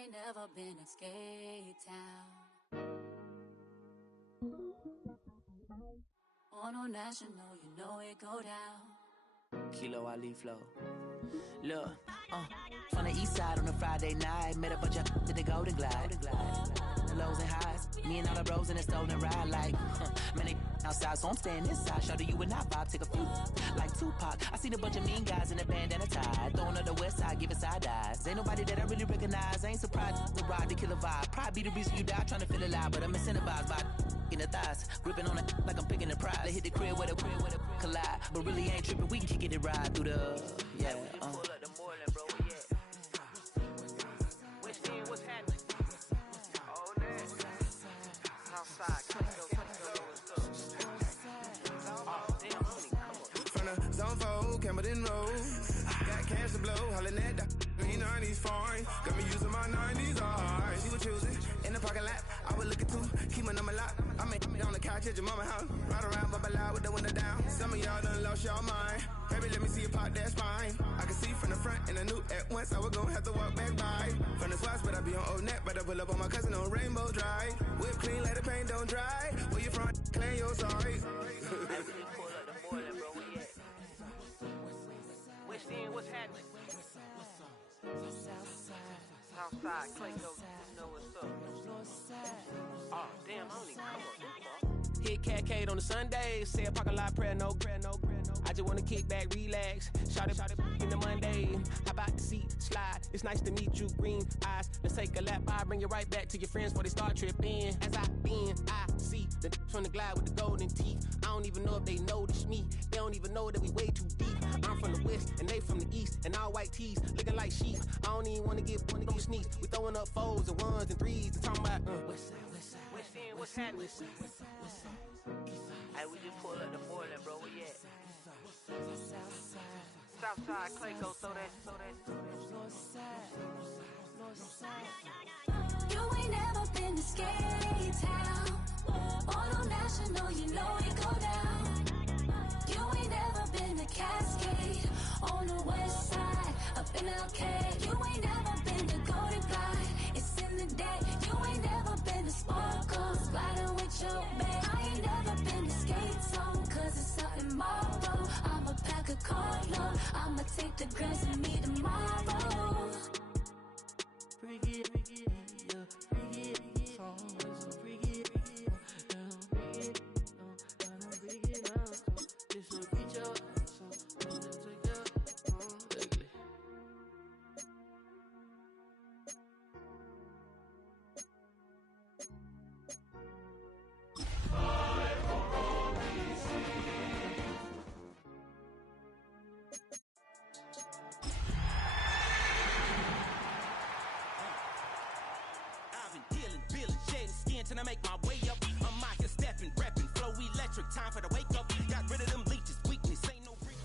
ain't never been in Skate Town. On no national, you know it go down. Kilo Ali flow. Look, from the east side on a Friday night, met a bunch of to the Golden Glide. The lows and highs, me and all the bros in a stolen ride. Like, man, they outside, so I'm staying inside. Show you and I vibe, take a few. Like Tupac, I seen a bunch of mean guys in a bandana tie. Throwing up the west side, giving side eyes. Ain't nobody that I really recognize. I ain't surprised to ride the killer vibe. Probably be the reason you die, trying to feel alive. But I'm incentivized by in the thighs, gripping on it like I'm picking the prize. They hit the crib with a collide, but really ain't tripping. We can kick it ride through the yeah. Pull up the morning, bro. Which end, what's happening? Oh, man. Southside, from the zone 4, Campbellton Road. Got cash to blow, hollering at the 90s foreign. Got me using my 90s, alright. She was choosing in the parking lot. I was looking too, keep my number locked. I'm on the couch at your mama house. Ride around, bubble loud with the window down. Some of y'all done lost y'all mind. Baby, let me see you pop that spine. I can see from the front and I knew at once I was gonna have to walk back by. From the spots, but I be on Old Net. But I pull up on my cousin on Rainbow Drive. Whip clean, let the paint don't dry. Where you from? Claim your sorry. Which end, what's happening? Southside, Clayco, you know what's up. Oh, damn, I don't even come up. Hit Catcade on the Sundays, say a parking lot prayer, no. I just wanna kick back, relax, shout it in the Monday. How about the seat, slide, it's nice to meet you, green eyes. Let's take a lap by, bring you right back to your friends before they start tripping. As I see the from the glide with the golden teeth. I don't even know if they notice me, they don't even know that we way too deep. I'm from the west, and they from the east, and all white tees, looking like sheep. I don't even wanna get sneaks. We throwing up fours and ones and threes, and talking about what's happening? Hey, we just pulled up the Portland, bro. Where you at? Southside, Clayco, throw that. You ain't never been to Skate Town. On no national, you know it go down. You ain't never been to Cascade. On the west side, up in LK. You ain't never been to Golden Glide. It's in the day. You ain't never been to Sparkles, sliding with your babe. I ain't never been to Skate Zone, cause it's something tomorrow. I'ma pack a carload. I'ma take the girls and meet tomorrow. Bring it, yeah, bring it, song, bring it, bring it, bring it up, this will reach out, so take out, ugly. Till I make my way up, I'm out here stepping, repping, flow electric, time for the wake up. Got rid of them leeches, weakness, ain't no free.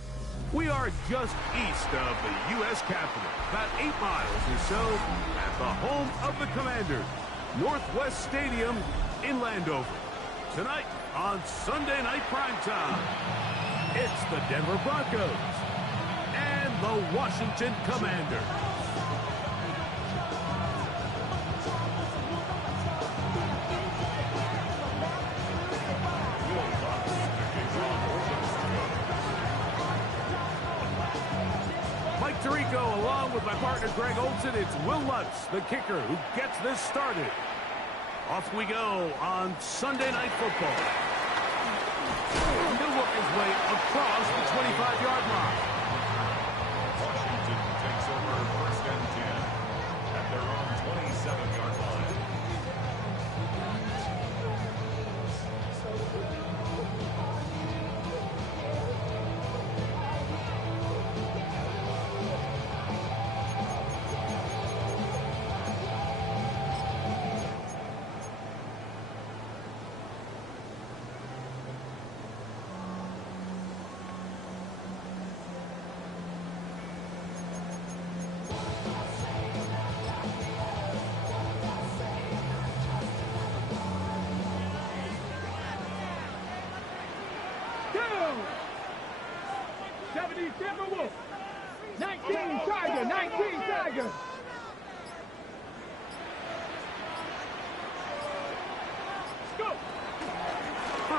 We are just east of the U.S. Capitol, about 8 miles or so, at the home of the Commanders, Northwest Stadium in Landover. Tonight on Sunday Night Primetime, it's the Denver Broncos and the Washington Commanders. Mike Tirico, along with my partner Greg Olson, it's Will Lutz, the kicker, who gets this started. Off we go on Sunday Night Football. He'll work his way across the 25-yard line. Washington takes over 1st and 10 at their own 27-yard line.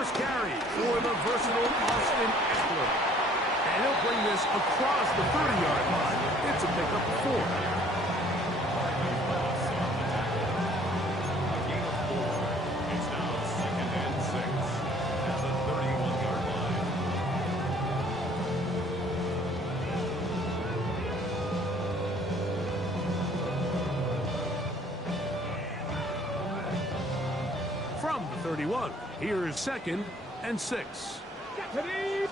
first carry for the versatile Austin Eckler. And he'll bring this across the 30-yard line. It's a pickup of 4. It's now 2nd and 6 at the 31-yard line. From the 31, here's 2nd and 6. There's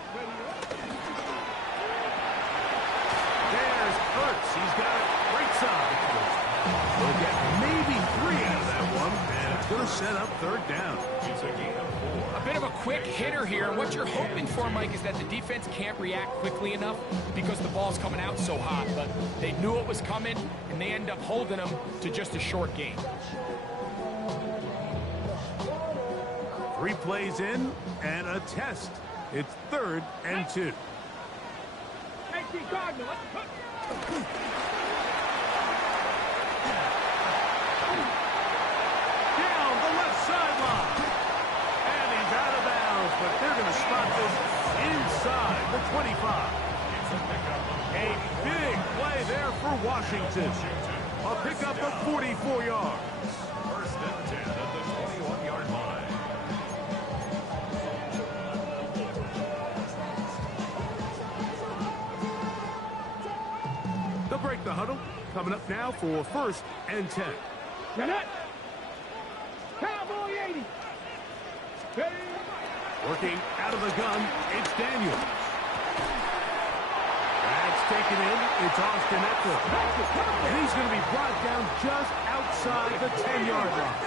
Ertz. He's got it right side. We'll get maybe 3 out of that one, and it's going to set up 3rd down. It's a gain of 4. A bit of a quick hitter here. What you're hoping for, Mike, is that the defense can't react quickly enough because the ball's coming out so hot. But they knew it was coming, and they end up holding them to just a short gain. 3 plays in and a test. It's 3rd and 2. Down the left sideline. And he's out of bounds, but they're going to spot this inside the 25. A big play there for Washington. A pickup of 44 yards. 1st and 10 at the 21-yard line. They'll break the huddle. Coming up now for 1st and 10. Cowboy 80. Working out of the gun, it's Daniels. That's taken in. It's Austin Eckler. And he's going to be brought down just outside the 10-yard line.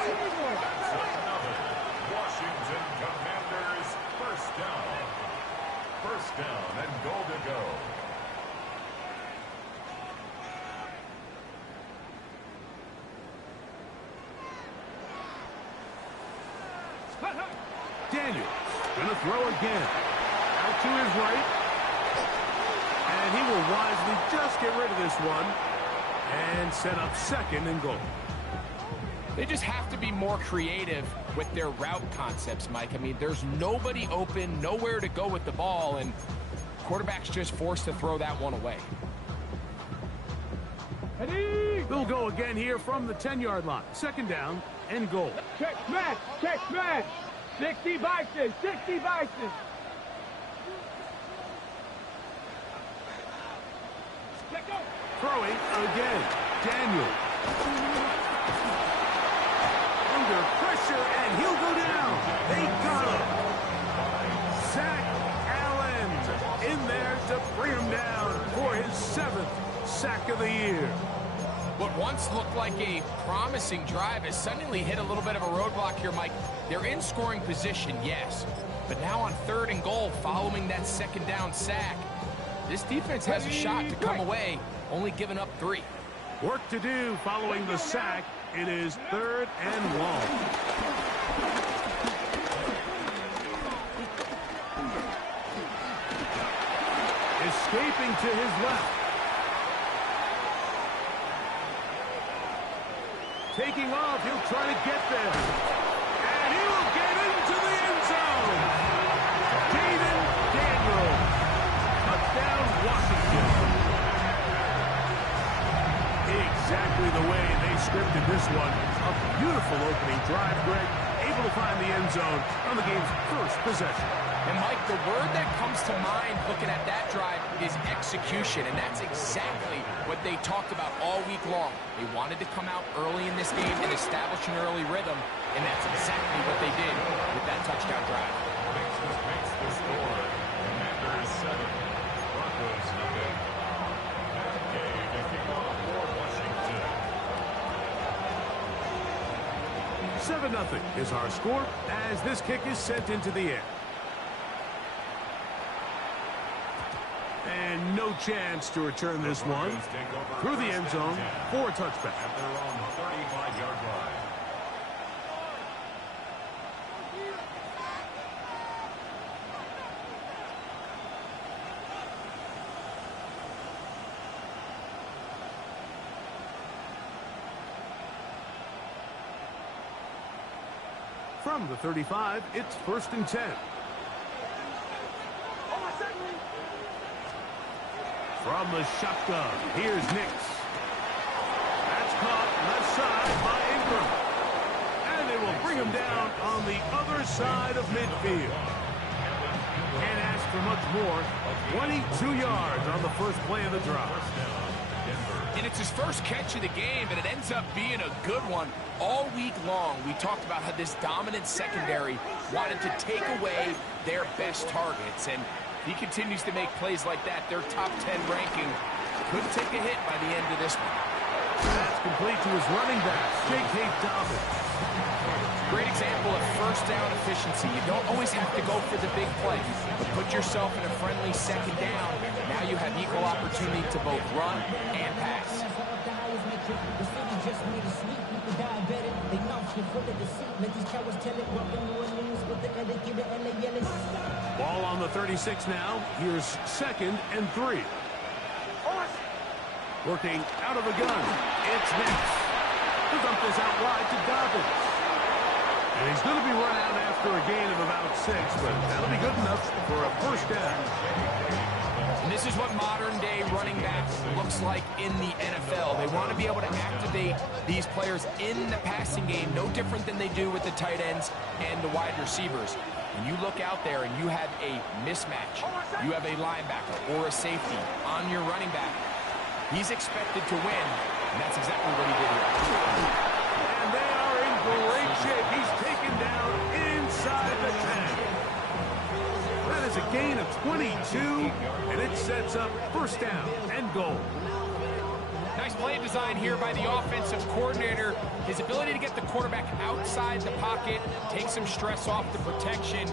Washington Commanders 1st down. 1st down and goal to go. Daniels going to throw again. Out to his right. And he will wisely just get rid of this one and set up 2nd and goal. They just have to be more creative with their route concepts, Mike. I mean, there's nobody open, nowhere to go with the ball, and quarterback's just forced to throw that one away. They'll go again here from the 10-yard line. 2nd down and goal. Check smash. 60 vices. Throwing again. Daniel. Under pressure, and he'll go down. They got him. Zach Allen in there to bring him down for his 7th sack of the year. What once looked like a promising drive has suddenly hit a little bit of a roadblock here, Mike. They're in scoring position, yes. But now on 3rd and goal, following that 2nd down sack, this defense has a shot to come away, only giving up 3. Work to do following the sack. It is 3rd and long. Escaping to his left. Taking off, he'll try to get there. And he will get into the end zone. Jaden Daniels. Touchdown, Washington. Exactly the way they scripted this one. A beautiful opening drive, Greg. Able to find the end zone on the game's 1st possession. And, Mike, the word that comes to mind looking at that drive is execution, and that's exactly what they talked about all week long. They wanted to come out early in this game and establish an early rhythm, and that's exactly what they did with that touchdown drive. Makes the score. Commanders 7, Broncos nothing. Okay, to kick off for Washington. 7-0 is our score as this kick is sent into the air. And no chance to return this one through the end zone for a touchback. At their own 35-yard line. From the 35, it's 1st and 10. From the shotgun, here's Nix. That's caught left side by Ingram. And they will bring him down on the other side of midfield. Can't ask for much more. 22 yards on the first play of the drive. And it's his first catch of the game, and it ends up being a good one. All week long, we talked about how this dominant secondary wanted to take away their best targets, and he continues to make plays like that. Their top 10 ranking could take a hit by the end of this one. That's complete to his running back, J.K. Dobbins. Great example of first down efficiency. You don't always have to go for the big play, but put yourself in a friendly second down. Now you have equal opportunity to both run and pass. Ball on the 36 now. Here's 2nd and 3. Working out of the gun. It's Nix. He'll dump this out wide to Dobbins. And he's going to be run out after a gain of about 6, but that'll be good enough for a first down. And this is what modern-day running backs looks like in the NFL. They want to be able to activate these players in the passing game, no different than they do with the tight ends and the wide receivers. When you look out there and you have a mismatch, you have a linebacker or a safety on your running back, he's expected to win, and that's exactly what he did here. And they are in great shape. He's taken down inside the 10. That is a gain of 22, and it sets up first down and goal. Nice play design here by the offensive coordinator. His ability to get the quarterback outside the pocket, take some stress off the protection.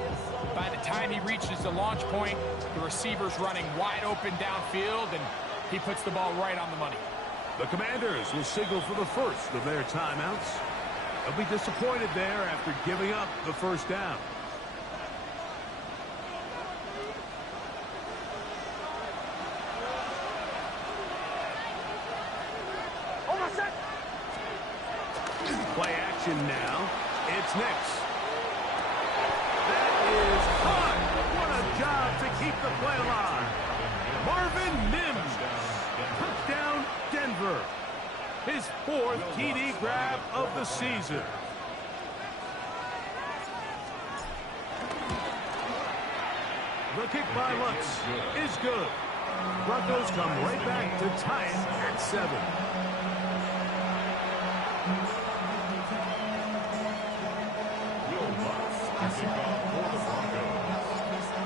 By the time he reaches the launch point, the receiver's running wide open downfield, and he puts the ball right on the money. The Commanders will signal for the first of their timeouts. They'll be disappointed there after giving up the first down. Play action now. It's Nix. That is caught. What a job to keep the play alive. Marvin Mims. Touchdown, Denver. His 4th TD grab of the season. The kick by Lutz is good. Broncos come right back to tie it at 7.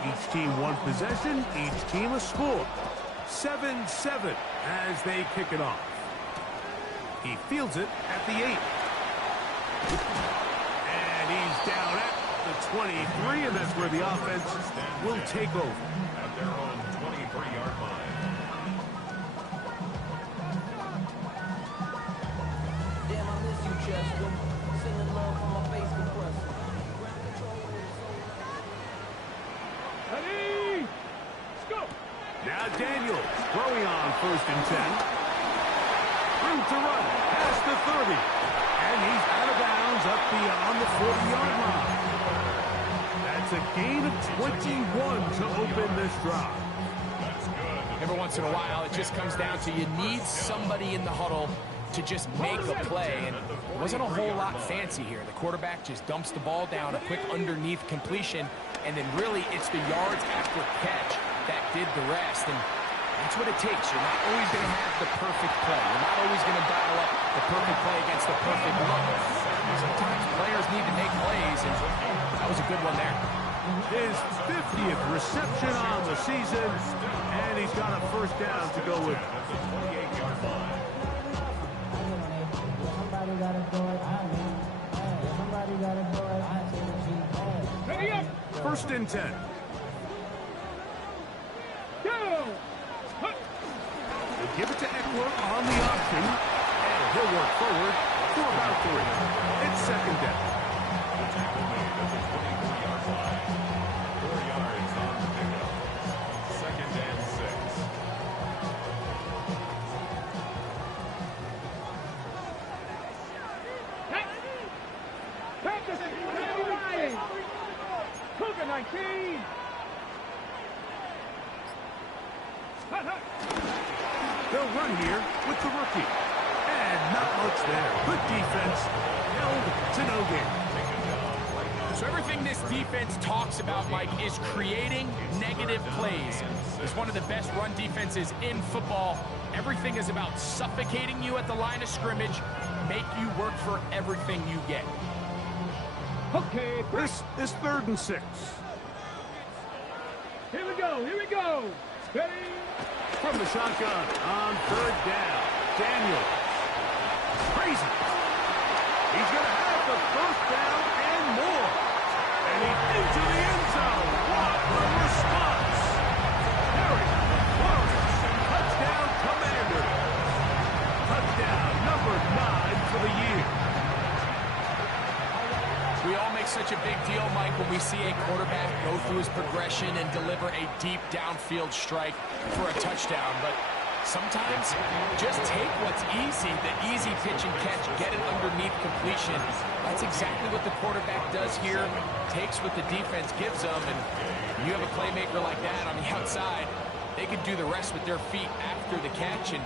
Each team one possession, each team a score. 7-7 as they kick it off. He fields it at the 8. And he's down at the 23, and that's where the offense will take over. At their own 23-yard line. Damn, I miss you, Chester. Sending love from my face compressor. Ready? Let's go. Now Daniels throwing on 1st and 10. Room to run past the 30. And he's out of bounds up beyond the 40-yard line. That's a gain of 21 to open this drive. Every once in a while, it just comes down to you need somebody in the huddle to just make a play, and it wasn't a whole lot fancy here. The quarterback just dumps the ball down, a quick underneath completion, and then really it's the yards after catch that did the rest, and that's what it takes. You're not always going to have the perfect play. You're not always going to dial up the perfect play against the perfect look. Sometimes players need to make plays, and that was a good one there. His 50th reception on the season, and he's got a first down to go with. Ready up. 1st and 10. Go. They give it to Eckler on the option, and he'll work forward for about 3. It's 2nd down. The tackle made at the 23-yard line. 4 yards on the pickup. 2nd and 6. Practice. 19. Hut, hut. They'll run here with the rookie. And not much there. Good defense. Held to no gain. So everything this defense talks about, Mike, is creating negative plays. It's one of the best run defenses in football. Everything is about suffocating you at the line of scrimmage, make you work for everything you get. Okay, This is 3rd and 6. here we go, here we go. Steady. From the shotgun on 3rd down. Daniels. Crazy. He's going to have the 1st down and more. And he's into the end zone. What a response. Harry Lawrence. Touchdown, Commander. Touchdown number 9 for the year. We all make such a big deal, Mike, when we see a quarterback go through his progression and deliver a deep downfield strike for a touchdown. But sometimes just take what's easy, the easy pitch and catch, get it underneath completion. That's exactly what the quarterback does here, takes what the defense gives them, and you have a playmaker like that on the outside, they could do the rest with their feet after the catch, and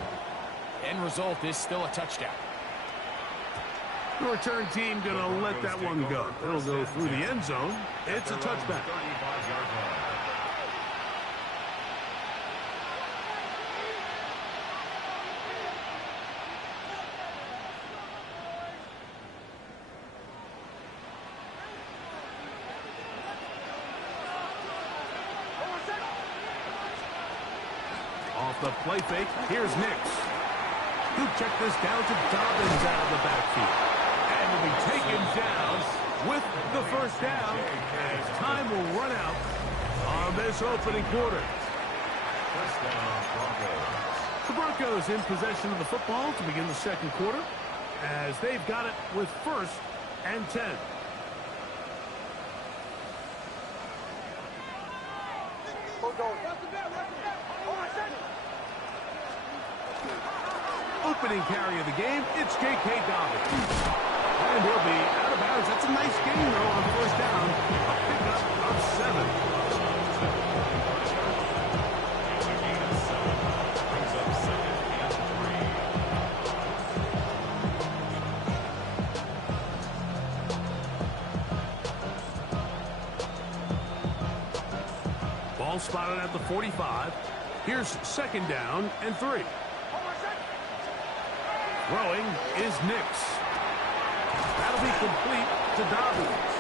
end result is still a touchdown. The return team going to let that one go. It'll go through the end zone. It's a touchback. Off the play fake, here's Nix. Who check this down to Dobbins out of the backfield. And will be taken down with the 1st down as time will run out on this opening quarter. The Broncos in possession of the football to begin the 2nd quarter as they've got it with 1st and 10. Opening carry of the game, it's J.K. Dobbins. And he'll be out of bounds. That's a nice gain, though, on 1st down. A pickup of 7. It's a gain of 7. Brings up 2nd and 3. Ball spotted at the 45. Here's 2nd down and 3. Throwing is Nix. That'll be complete to Dobbins.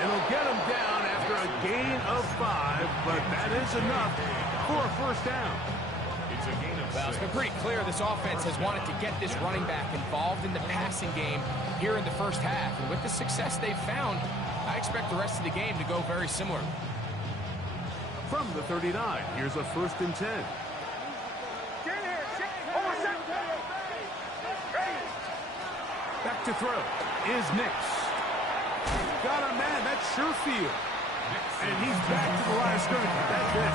And he'll get him down after a gain of 5, but that is enough for a 1st down. It's a gain of 6. Well, it's been pretty clear this offense has wanted to get this running back involved in the passing game here in the 1st half. And with the success they've found, I expect the rest of the game to go very similar. From the 39, here's a 1st and 10. Back to throw is Nix. Got a man, that's Sherfield. And he's back to the line of scrimmage. That's it.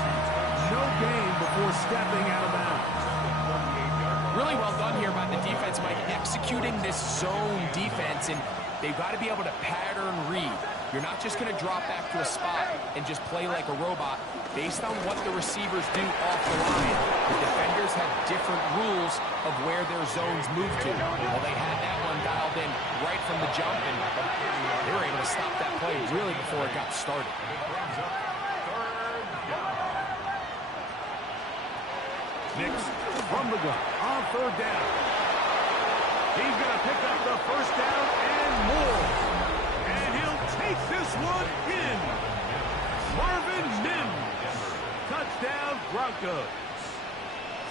No gain before stepping out of bounds. Really well done here by the defense, Mike, executing this zone defense, and they've got to be able to pattern read. You're not just going to drop back to a spot and just play like a robot. Based on what the receivers do off the line, the defenders have different rules of where their zones move to. Well, they had that one dialed in right from the jump, and they were able to stop that play really before it got started. Nix from the gun on 3rd down. He's going to pick up the 1st down and more. And he'll take this one in. Marvin Mims. Touchdown, Broncos.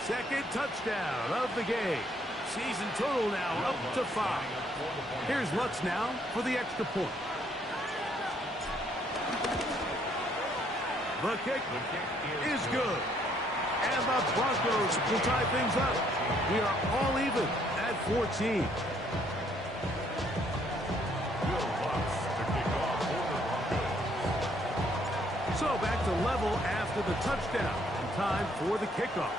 2nd touchdown of the game. Season total now up to 5. Here's Lutz now for the extra point. The kick is good. And the Broncos will tie things up. We are all even at 14. So back to level after the touchdown. And time for the kickoff.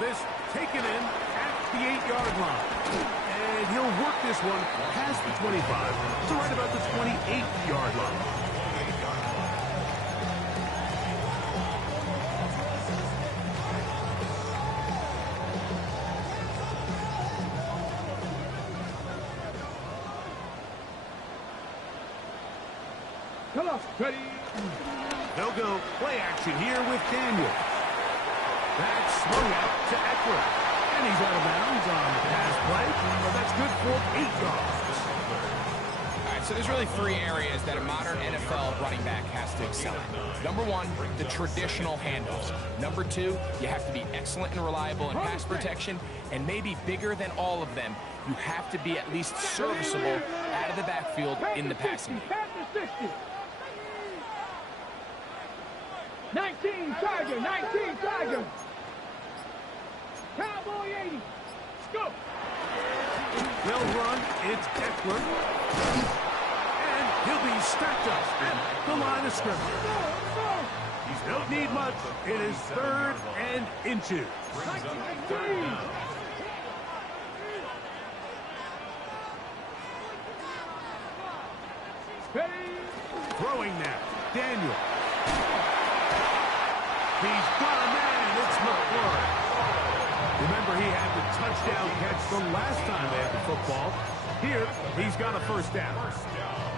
This taken in at the 8-yard line. And he'll work this one past the 25 to right about the 28-yard line. Come on, ready. They'll go play action here with Daniel. That's swung out to Eckler. And he's out of bounds on the pass play. But that's good for 8 yards. All right, so there's really 3 areas that a modern NFL running back has to excel in. Number 1, the traditional handoffs. Number 2, you have to be excellent and reliable in pass protection. And maybe bigger than all of them, you have to be at least serviceable out of the backfield in the passing game. 19 Tiger, 19 Tiger. Cowboy 80. Let's go. They'll run. It's Eckler. And he'll be stacked up at the line of scrimmage. He don't need much. It is 3rd and inches. Throwing now. Daniel. He's got a man. It's McClure. Remember, he had the touchdown catch the last time they had the football. Here, he's got a first down.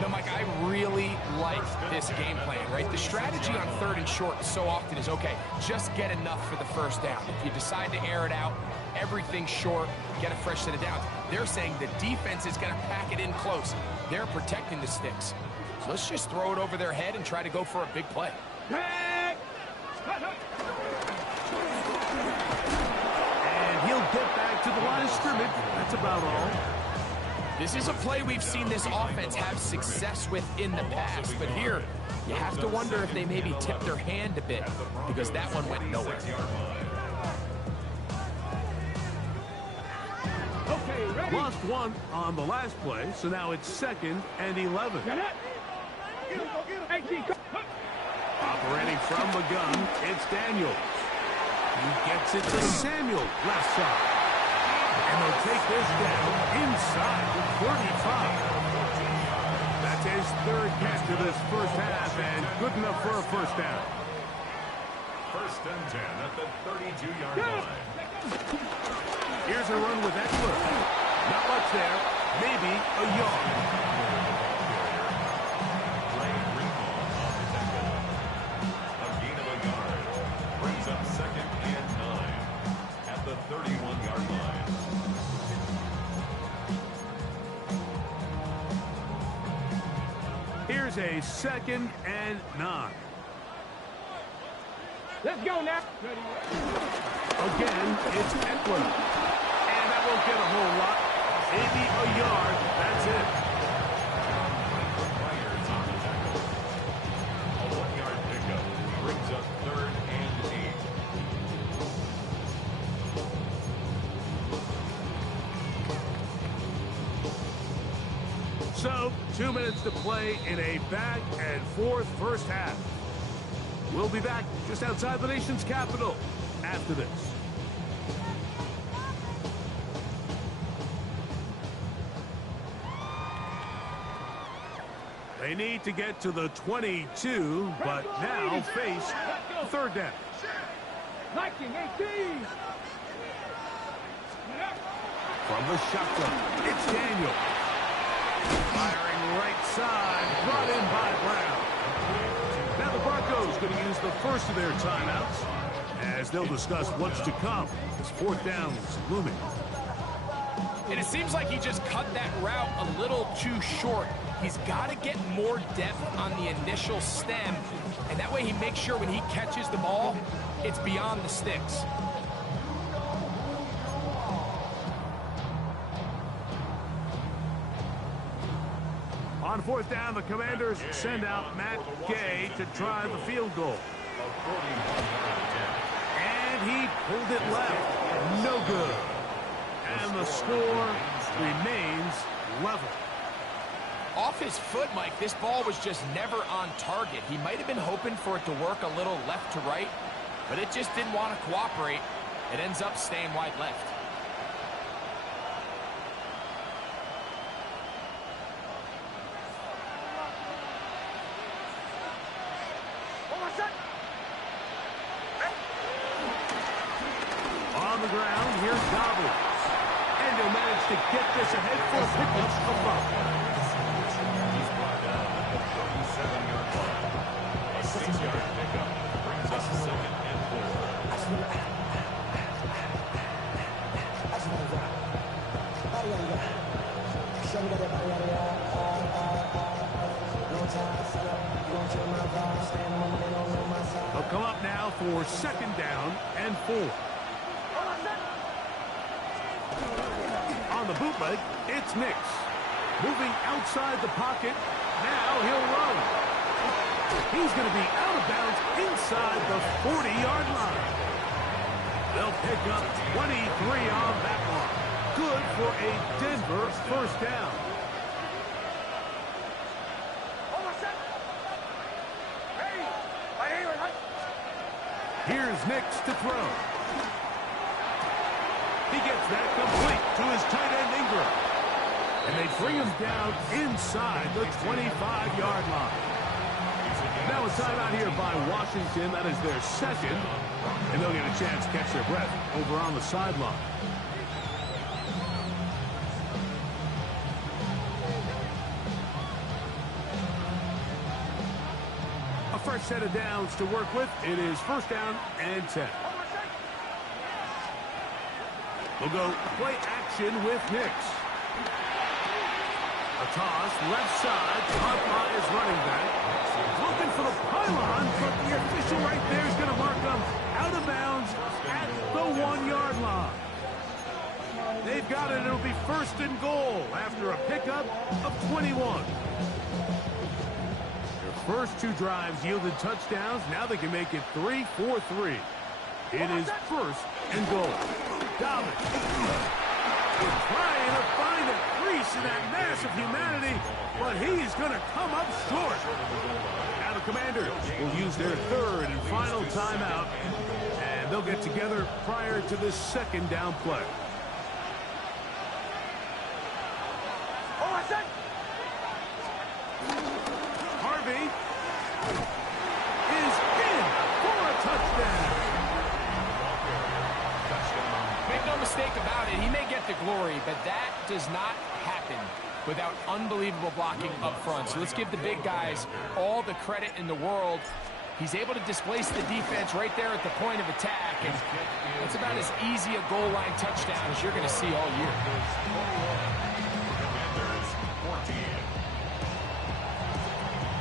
No, Mike, I really like this game plan, right? The strategy on 3rd and short so often is, okay, just get enough for the first down. If you decide to air it out, everything short, get a fresh set of downs. They're saying the defense is going to pack it in close. They're protecting the sticks. So let's just throw it over their head and try to go for a big play. And he'll get back to the line of scrimmage. That's about all. This is a play we've seen this offense have success with in the past, but here you have to wonder if they maybe tipped their hand a bit because that one went nowhere. Lost 1 on the last play, so now it's 2nd and 11. Operating from the gun, it's Daniels. He gets it to Samuel, left side. And they'll take this down inside the 35. That's his 3rd catch of this first half, and good enough for a first down. 1st and 10 at the 32-yard line. Here's a run with Eckler. Not much there, maybe a yard. A gain of a yard brings up 2nd and 9 at the 31-yard line. Here's a 2nd and 9. Let's go now. Again, it's Eckler. And that won't get a whole lot. Maybe a yard. That's it. Myers on the tackle. A 1-yard pickup brings up 3rd and 8. So, 2 minutes to play in a back-and-forth first half. We'll be back just outside the nation's capital after this. They need to get to the 22, but now face 3rd down. 19-18. From the shotgun, it's Daniel. Firing right side, brought in by Brown. Now the Broncos going to use the first of their timeouts as they'll discuss what's to come as 4th down is looming. And it seems like he just cut that route a little too short. He's got to get more depth on the initial stem, and that way he makes sure when he catches the ball, it's beyond the sticks. On 4th down, the Commanders send out Matt Gay to try the field goal. And he pulled it left. No good. And the score remains level. Off his foot, Mike, this ball was just never on target. He might have been hoping for it to work a little left to right, but it just didn't want to cooperate. It ends up staying wide left. On the ground, here's Gobbles. And he'll manage to get this ahead for a pickup above. He's brought down at the 37-yard line. A 6-yard pickup brings us 2nd and 4. They'll come up now for 2nd down and 4. On the bootleg, it's Nix. Moving outside the pocket. Now he'll run. He's going to be out of bounds inside the 40-yard line. They'll pick up 23 on that one. Good for a Denver 1st down. Here's Nix to throw. He gets that complete to his tight end Ingram. And they bring him down inside the 25-yard line. Now a timeout here by Washington. That is their 2nd. And they'll get a chance to catch their breath over on the sideline. A fresh set of downs to work with. It is 1st down and 10. We'll go play action with Nix. A toss, left side, caught by his running back. Looking for the pylon, but the official right there is going to mark him out of bounds at the 1-yard line. They've got it. It'll be 1st and goal after a pickup of 21. Their first 2 drives yielded touchdowns. Now they can make it 3-4-3. It is 1st and goal. Dobbins trying to find a crease in that mass of humanity, but he's going to come up short. Now the Commanders will use their 3rd and final timeout, and they'll get together prior to this 2nd down play. Harvey is in for a touchdown. Make no mistake about it, he may get the glory, but that does not happen without unbelievable blocking up front. So let's give the big guys all the credit in the world. He's able to displace the defense right there at the point of attack, and that's about as easy a goal line touchdown as you're going to see all year. Commanders 14.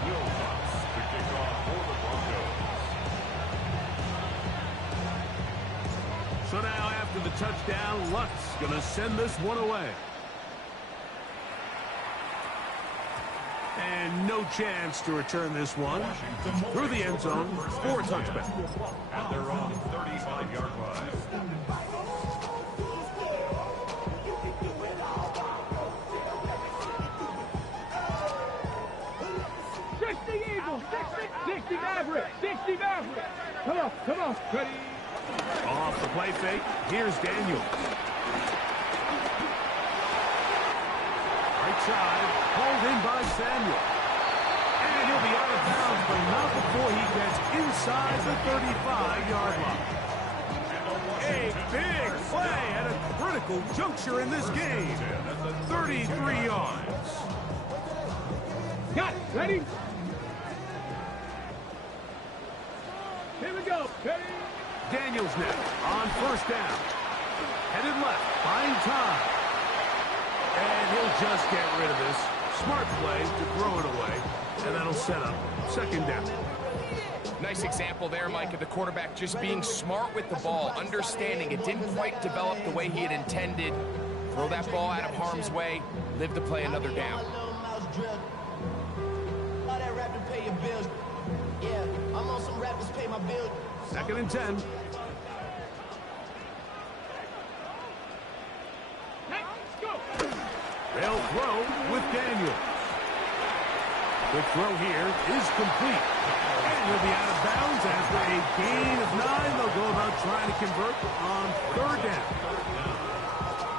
Will Lutz to kick off for the Broncos. So now after the touchdown, Lutz going to send this one away. And no chance to return this one through the end zone for a touchback. At their own 35-yard line. Sixty Maverick. Come on, Cuddy. Off the play fake, here's Daniel. Right side, pulled in by Samuel. And he'll be out of bounds, but not before he gets inside the 35-yard line. A big play at a critical juncture in this game. 33 yards. Got it. Ready? Here we go. Ready? Daniels now on 1st down. Headed left, buying time. And he'll just get rid of this. Smart play to throw it away. And that'll set up 2nd down. Nice example there, Mike, of the quarterback just being smart with the ball, understanding it didn't quite develop the way he had intended. Throw that ball out of harm's way, live to play another down. Yeah, I'm on some rappers pay my bill. 2nd and 10. They'll throw with Daniel. The throw here is complete. And he'll be out of bounds after a gain of 9. They'll go about trying to convert on 3rd down.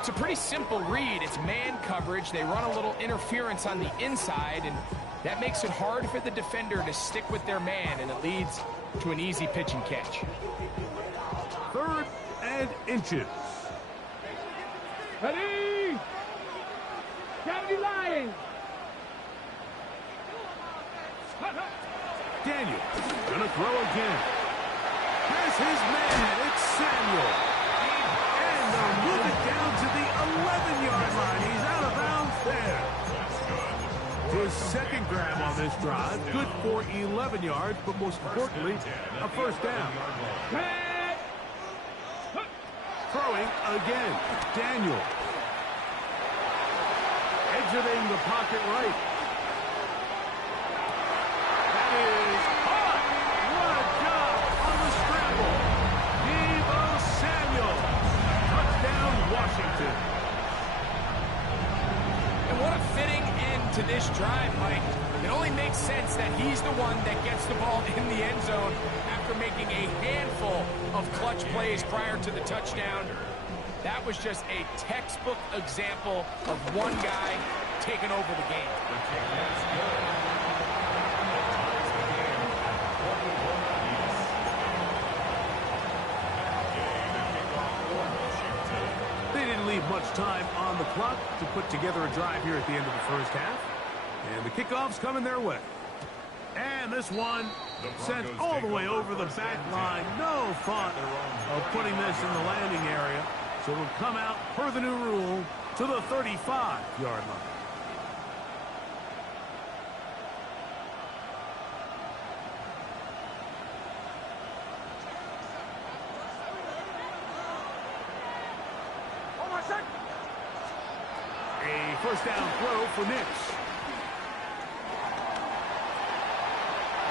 It's a pretty simple read. It's man coverage. They run a little interference on the inside, and that makes it hard for the defender to stick with their man, and it leads to an easy pitch and catch. 3rd and inches. Ready? County Lions. Daniel gonna throw again. Here's his man. It's Samuel. And they'll move it down to the 11-yard line. He's out of bounds there. His 2nd grab on this drive. Good for 11 yards, but most importantly, a 1st down. Throwing again. Daniel. Exiting the pocket right. That is hot. What a job on the scramble. Deebo Samuel. Touchdown, Washington. And what a fitting end to this drive, Mike. It only makes sense that he's the one that gets the ball in the end zone after making a handful of clutch plays prior to the touchdown. That was just a textbook example of one guy taking over the game. They didn't leave much time on the clock to put together a drive here at the end of the 1st half. And the kickoff's coming their way. And this one sent all the way over the back line. No thought of putting this in the landing area. So it'll come out per the new rule to the 35-yard line. A 1st down throw for Nix.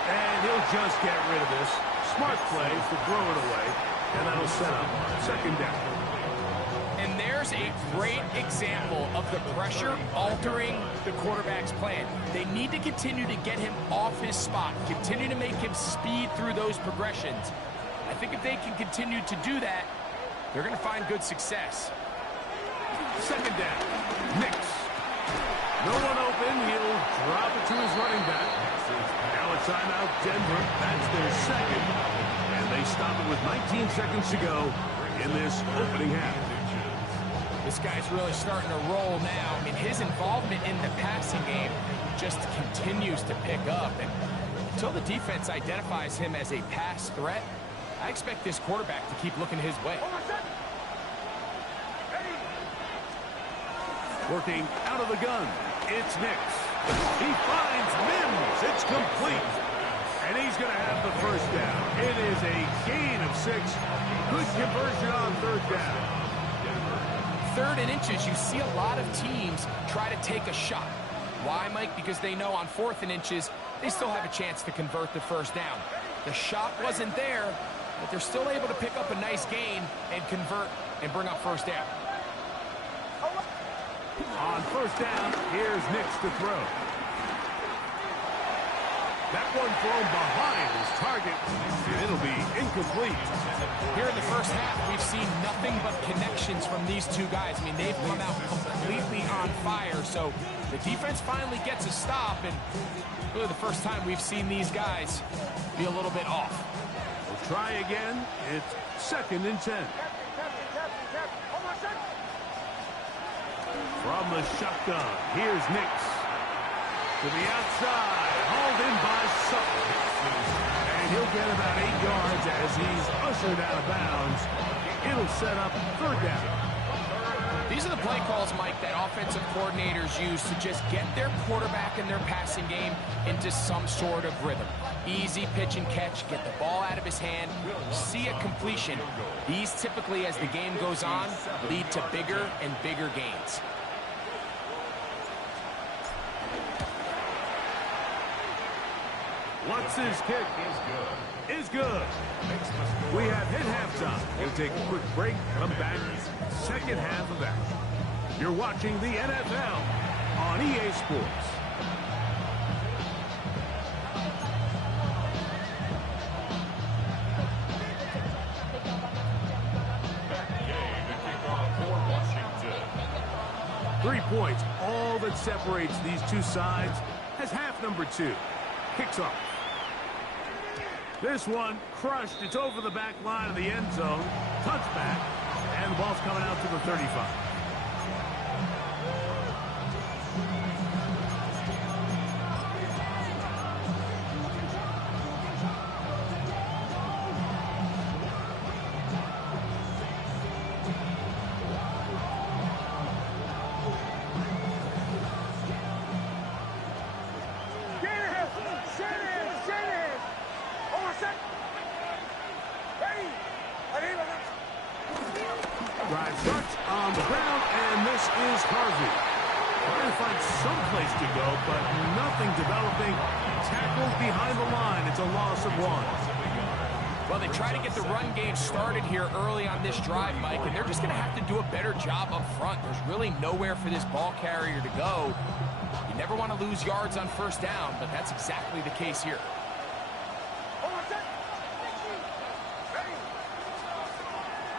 And he'll just get rid of this. Smart play to throw it away. And that'll set up 2nd down. And there's a great example of the pressure altering the quarterback's plan. They need to continue to get him off his spot, continue to make him speed through those progressions. I think if they can continue to do that, they're going to find good success. 2nd down. Nix. No one open. He'll drop it to his running back. Now a timeout, Denver. That's their 2nd. And they stop it with 19 seconds to go in this opening half. This guy's really starting to roll now. I mean, his involvement in the passing game just continues to pick up. And until the defense identifies him as a pass threat, I expect this quarterback to keep looking his way. Working out of the gun, it's Nix. He finds Mims. It's complete. And he's going to have the 1st down. It is a gain of 6. Good conversion on 3rd down. 3rd and inches, you see a lot of teams try to take a shot. Why, Mike? Because they know on 4th and inches, they still have a chance to convert the 1st down. The shot wasn't there, but they're still able to pick up a nice gain and convert and bring up 1st down. On 1st down, here's Nix to throw. That one thrown behind his target, and it'll be incomplete. Here in the 1st half, we've seen nothing but connections from these two guys. I mean, they've come out completely on fire, so the defense finally gets a stop, and really the first time we've seen these guys be a little bit off. We'll try again. It's 2nd and 10. From the shotgun, here's Nix. To the outside, hauled in by Sutton. And he'll get about 8 yards as he's ushered out of bounds. It'll set up 3rd down. These are the play calls, Mike, that offensive coordinators use to just get their quarterback and their passing game into some sort of rhythm. Easy pitch and catch, get the ball out of his hand, see a completion. These typically, as the game goes on, lead to bigger and bigger gains. Lutz's kick is good. We have hit halftime. We'll take a quick break, come back, 2nd half of action. You're watching the NFL on EA Sports. Three points, all that separates these two sides, as half number 2 kicks off. This one crushed. It's over the back line of the end zone. Touchback. And the ball's coming out to the 35. Drive starts on the ground, and this is Harvey. Trying to find some place to go, but nothing developing. Tackled behind the line. It's a loss of 1. Well, they try to get the run game started here early on this drive, Mike, and they're just going to have to do a better job up front. There's really nowhere for this ball carrier to go. You never want to lose yards on first down, but that's exactly the case here.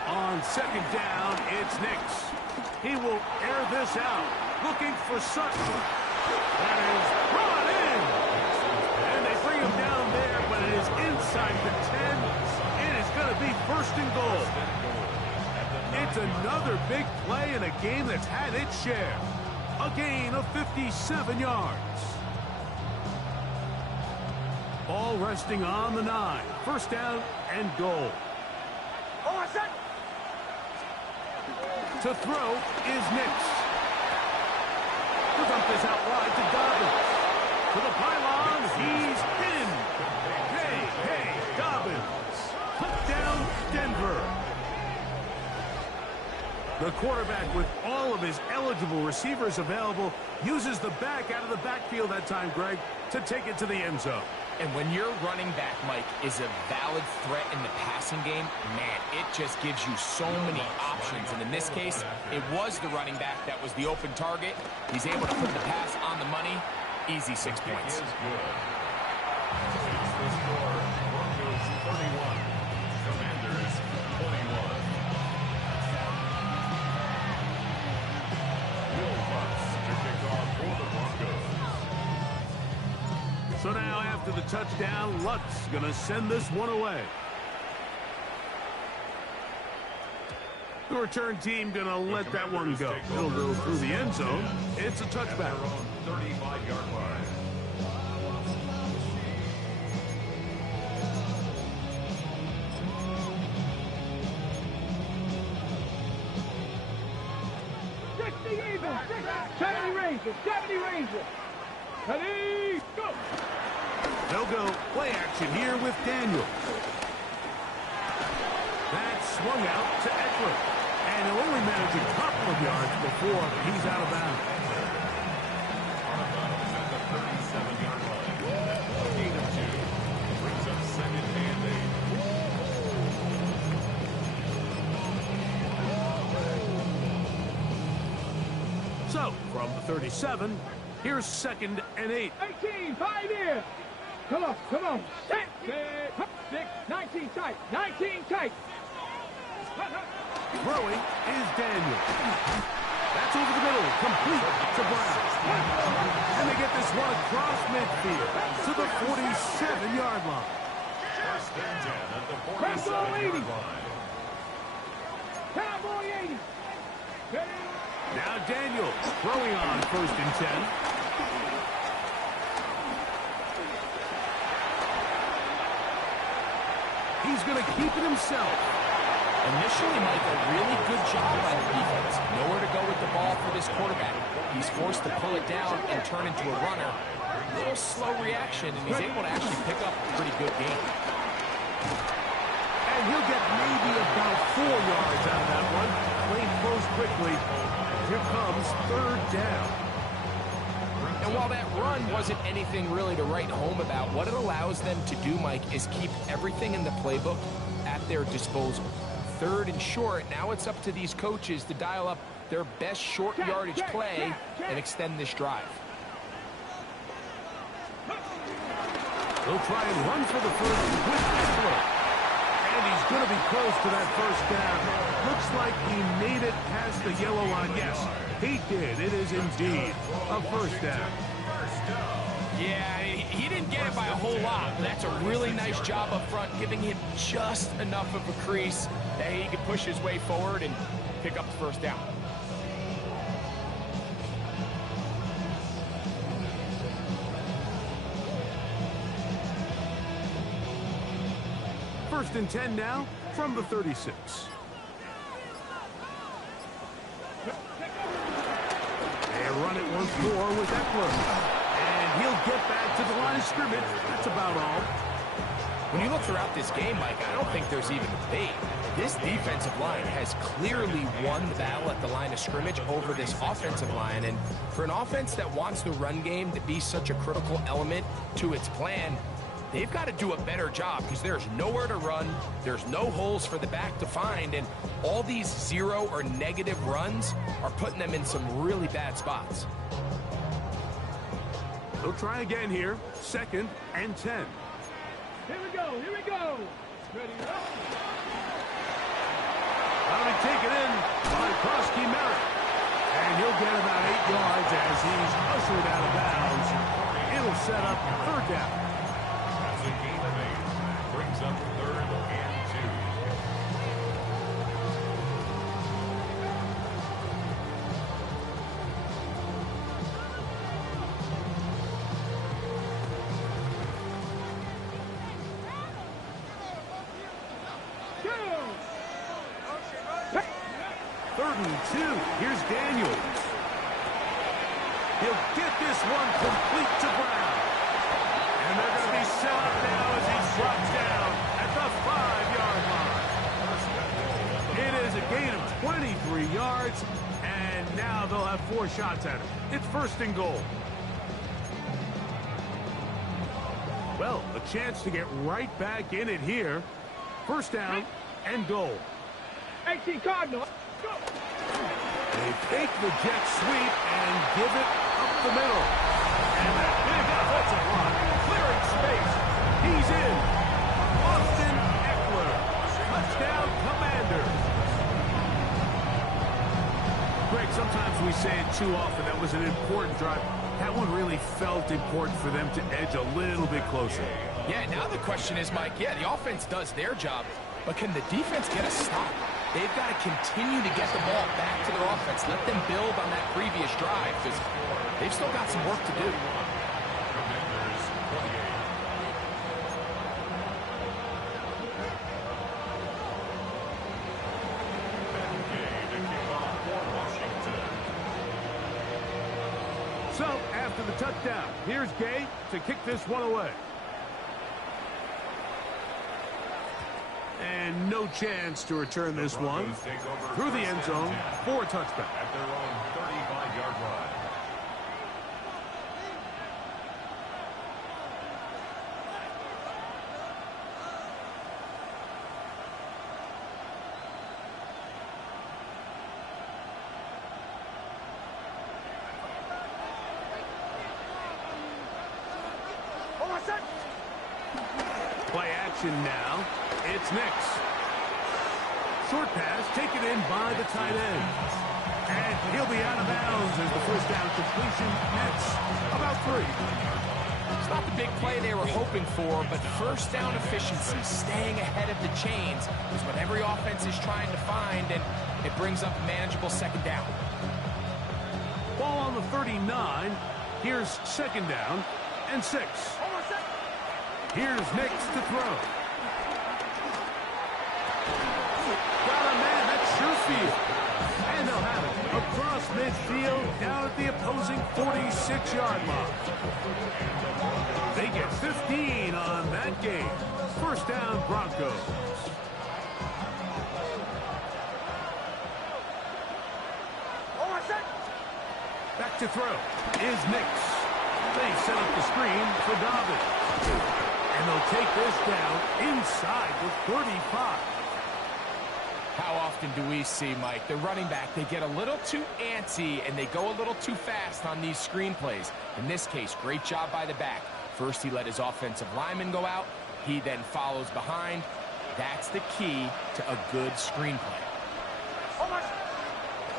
On second down, it's Nix. He will air this out, looking for Sutton. That is brought in. And they bring him down there, but it is inside the 10. It is going to be 1st and goal. It's another big play in a game that's had its share. A gain of 57 yards. Ball resting on the 9. 1st down and goal. To throw is Nix. The dump is out wide to Dobbins. To the pylon, he's in. Hey, Dobbins. Touchdown, Denver. The quarterback, with all of his eligible receivers available, uses the back out of the backfield that time, Greg, to take it to the end zone. And when your running back, Mike, is a valid threat in the passing game, man, it just gives you so many options. And in this case, it was the running back that was the open target. He's able to put the pass on the money. Easy 6 points. So now, after the touchdown, Lutz going to send this one away. The return team going to let that one go. It'll go through the end zone. It's a touchback. 35-yard line. Even. 70 Rangers. 70 Rangers. Ready, go! They'll go play action here with Daniel. That swung out to Eckler. And he'll only manage a couple of yards before he's out of bounds. At the 37-yard line. A gain of 2. Brings up 2nd and 8. So, from the 37, here's 2nd and 8. 18, 5 here. Come on. 6, 19 tight. 19 tight. Throwing is Daniel. That's over the middle, complete to Brown. And they get this one across midfield to the 47-yard line. 1st and 10 at the 47-yard line. Cowboy 80. Now Daniel throwing on 1st and 10. He's going to keep it himself. Initially, Mike, a really good job by the defense. Nowhere to go with the ball for this quarterback. He's forced to pull it down and turn into a runner. A little slow reaction, and he's able to actually pick up a pretty good game. And he'll get maybe about 4 yards out of that one. Play close quickly. Here comes 3rd down. And while that run wasn't anything really to write home about, what it allows them to do, Mike, is keep everything in the playbook at their disposal. 3rd and short, now it's up to these coaches to dial up their best short yardage play and extend this drive. They'll try and run for the first with Eckler. And he's going to be close to that 1st down. Looks like he made it past the yellow line. Yes, he did. It is indeed a 1st down. Yeah, he didn't get it by a whole lot. That's a really nice job up front, giving him just enough of a crease that he could push his way forward and pick up the first down. First and 10 now from the 36. They run it once more with Eckler. And he'll get back to the line of scrimmage. That's about all. When you look throughout this game, Mike, I don't think there's even a debate. This defensive line has clearly won the battle at the line of scrimmage over this offensive line. And for an offense that wants the run game to be such a critical element to its plan, they've got to do a better job because there's nowhere to run, there's no holes for the back to find, and all these zero or negative runs are putting them in some really bad spots. They'll try again here. Second and 10. Here we go, here we go. Ready, up. That'll be taken in by Krosky Merritt. And he'll get about 8 yards as he's ushered out of bounds. It'll set up third down. That's a gain of 8. Brings up third and 2. Third and 2. Here's Daniels. He'll get this one complete to Brown. And they're going to be set up now as he drops down at the 5-yard line. It is a gain of 23 yards, and now they'll have 4 shots at it. It's first and goal. Well, a chance to get right back in it here. First down and goal. 18 Cardinal. Go. They fake the jet sweep and give it up the middle. And that big offensive line clearing space. He's in. Austin Eckler. Touchdown, Commanders. Greg, sometimes we say it too often. That was an important drive. That one really felt important for them to edge a little bit closer. Yeah, now the question is, Mike, yeah, the offense does their job, but can the defense get a stop? They've got to continue to get the ball back to their offense. Let them build on that previous drive because they've still got some work to do. Commanders 28. Ben Gay to kick off for Washington. So, after the touchdown, here's Gay to kick this one away. And no chance to return this one through the end zone for a touchback. At their own 35-yard line. Play action now. It's Nix. Short pass taken in by the tight end. And he'll be out of bounds as the first down completion nets about 3. It's not the big play they were hoping for, but first down efficiency, staying ahead of the chains, is what every offense is trying to find, and it brings up a manageable second down. Ball on the 39. Here's second down and 6. Here's Nix to throw. Got a man at Sherfield. And they'll have it across midfield down at the opposing 46-yard line. They get 15 on that game. First down, Broncos. Back to throw is Nix. They set up the screen for Dobbins. And they'll take this down inside the 35. How often do we see, Mike, the running back, they get a little too antsy and they go a little too fast on these screen plays. In this case, great job by the back. First, he let his offensive lineman go out. He then follows behind. That's the key to a good screen play.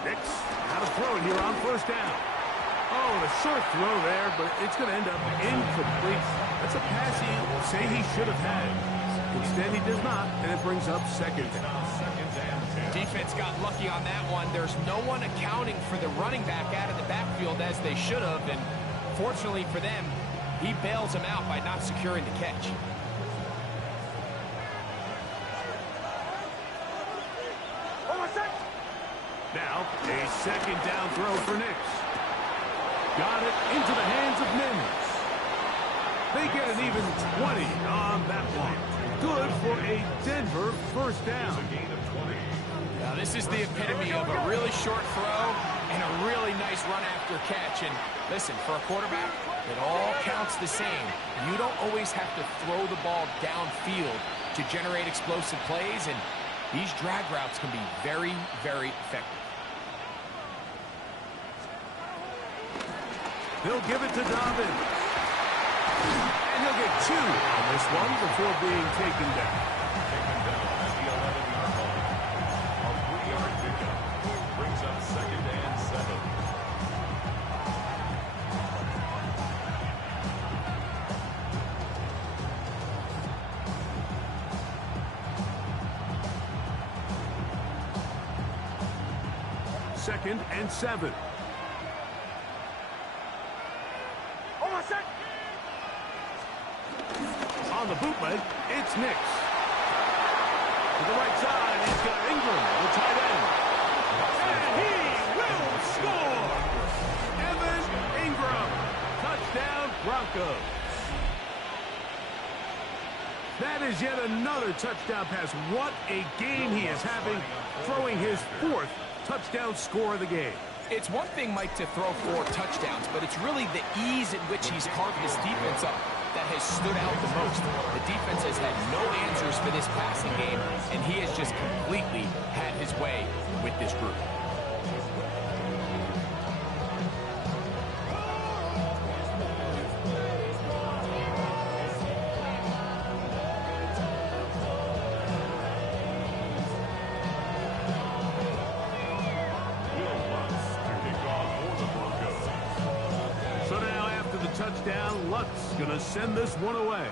Nix out of throw here on first down. Oh, a short throw there, but it's going to end up incomplete. That's a pass he say he should have had. Instead, he does not, and it brings up second down. Defense got lucky on that one. There's no one accounting for the running back out of the backfield as they should have, and fortunately for them, he bails him out by not securing the catch. Now, a second down throw for Nix. Got it into the hands of Mims. They get an even 20 on that one. Good for a Denver first down. Now, this is the epitome of a really short throw and a really nice run after catch. And listen, for a quarterback, it all counts the same. You don't always have to throw the ball downfield to generate explosive plays, and these drag routes can be very, very effective. They'll give it to Dobbins. And he'll get 2 on this one before being taken down. Taken down at the 11-yard line. A 3-yard pickup brings up 2nd and 7. Second and 7. On the bootleg, it's Nix. To the right side, he's got Ingram, the tight end. And he will score! Evan Ingram. Touchdown, Broncos. That is yet another touchdown pass. What a game he is having, throwing his 4th touchdown score of the game. It's one thing, Mike, to throw 4 touchdowns, but it's really the ease in which he's carved his defense up that has stood out the most. The defense has had no answers for this passing game, and he has just completely had his way with this group. Touchdown, Lutz gonna send this one away.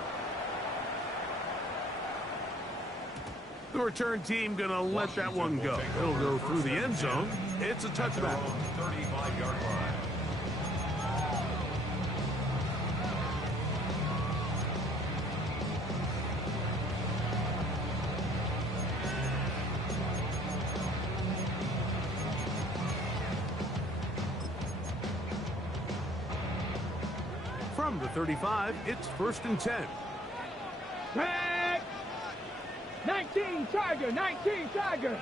The return team gonna let that one go. It'll go through the end zone. It's a touchback. 35-yard line. From the 35, it's 1st and 10. Tag! 19 Tiger, 19 Tiger.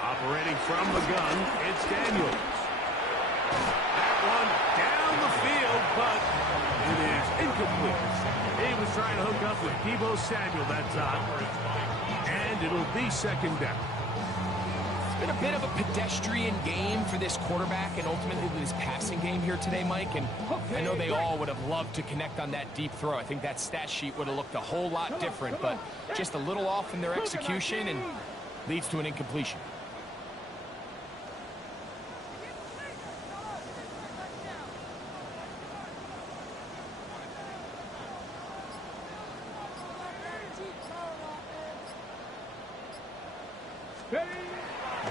Operating from the gun, it's Daniels. That one down the field, but it is incomplete. He was trying to hook up with Deebo Samuel that time, and it'll be 2nd down. It's been a bit of a pedestrian game for this quarterback and ultimately this passing game here today, Mike. And I know they all would have loved to connect on that deep throw. I think that stat sheet would have looked a whole lot different, but just a little off in their execution and leads to an incompletion.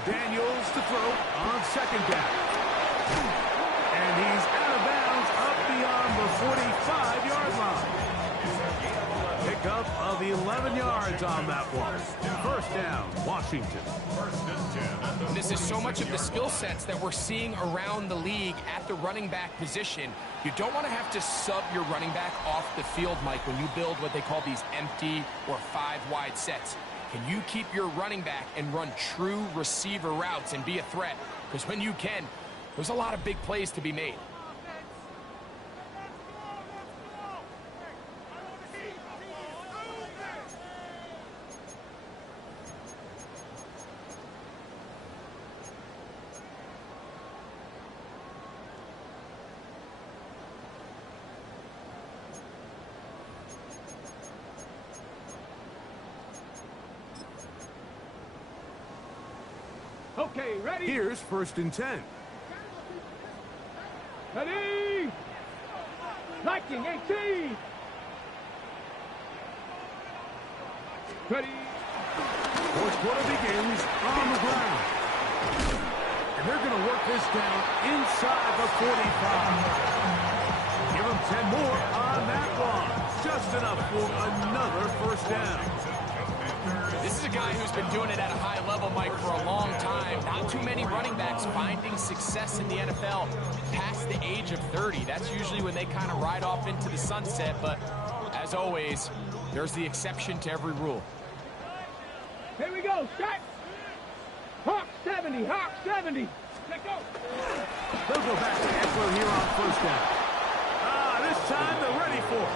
Daniels to throw on 2nd down. And he's out of bounds up beyond the 45-yard line. Pickup of 11 yards on that one. 1st down, Washington. This is so much of the skill sets that we're seeing around the league at the running back position. You don't want to have to sub your running back off the field, Mike, when you build what they call these empty or 5-wide sets. Can you keep your running back and run true receiver routes and be a threat? Because when you can, there's a lot of big plays to be made. Okay, ready? Here's 1st and 10. Ready? Liking 18. Ready? Fourth quarter begins on the ground. And they're going to work this down inside the 45. Give them 10 more on that one. Just enough for another first down. This is a guy who's been doing it at a high level, Mike, for a long time. Not too many running backs finding success in the NFL past the age of 30. That's usually when they kind of ride off into the sunset. But as always, there's the exception to every rule. Here we go, set. Hawk 70, Hawk 70. Let's go. They'll go back to Eckler here on first down. This time they're ready for it.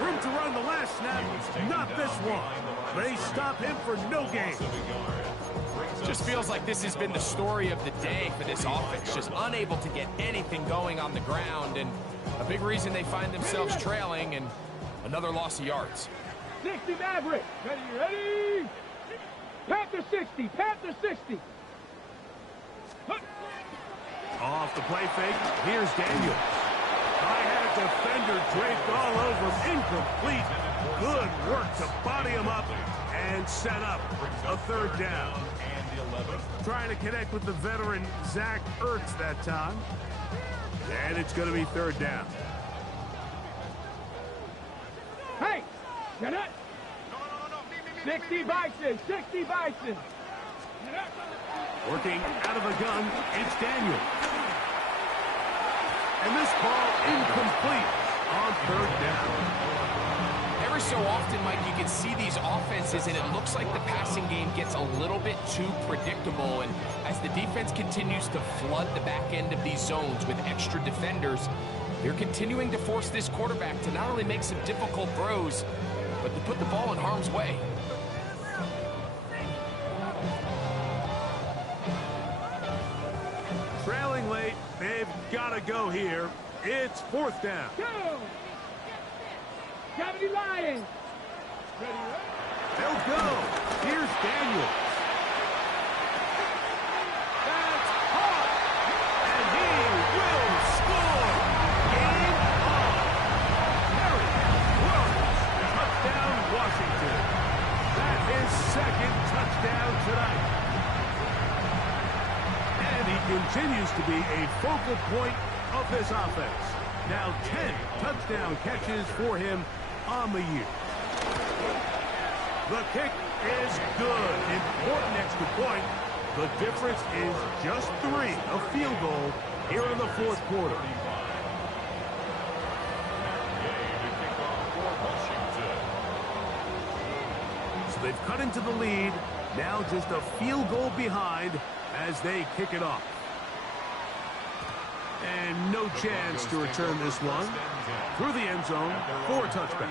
Room to run the last snap, not this one. They stop him for no gain. Just feels like this has been the story of the day for this offense. Just unable to get anything going on the ground, and a big reason they find themselves trailing and another loss of yards. 60 Maverick. Ready? Panther 60, Panther 60. Off the play fake, here's Daniels. I had a defender draped all over him. Incomplete. Good work to body him up and set up a third down. Trying to connect with the veteran Zach Ertz that time. And it's going to be third down. Hey, get it. 60 Bison, 60 Bison. Working out of a gun, it's Daniel. And this ball incomplete on third down. Every so often, Mike, you can see these offenses, and it looks like the passing game gets a little bit too predictable. And as the defense continues to flood the back end of these zones with extra defenders, they're continuing to force this quarterback to not only make some difficult throws, but to put the ball in harm's way. Trailing late, they've got to go here. It's fourth down. Go! 70 Lions. Ready? They'll go. Here's Daniels. That's hot. And he will score. Game on. Harry Rogers. Touchdown, Washington. That's his second touchdown tonight. And he continues to be a focal point of this offense. Now 10 touchdown catches for him on the year. The kick is good. Important extra point. The difference is just 3, a field goal here in the fourth quarter. So they've cut into the lead. Now just a field goal behind as they kick it off. And no chance to return this one. Through the end zone for a touchback.